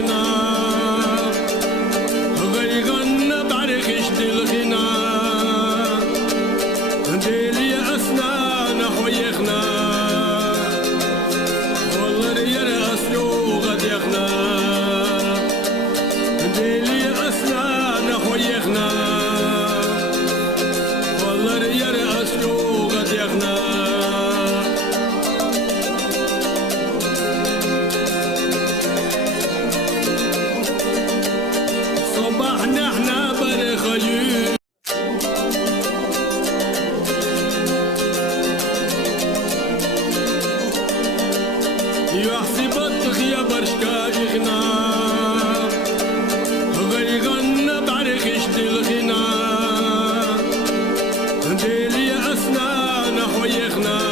الغنى غيغن بعرخشت الغنى ديلي أسنان حويخنا والله يرأس يوغد يخنا ديلي أسنان حويخنا والله يرأس يوغد يخنا صباحنا احنا برخيو يحسبت يا برشكا إغنا غيغن بعرخشت الغنا ديلي أسنان حويخنا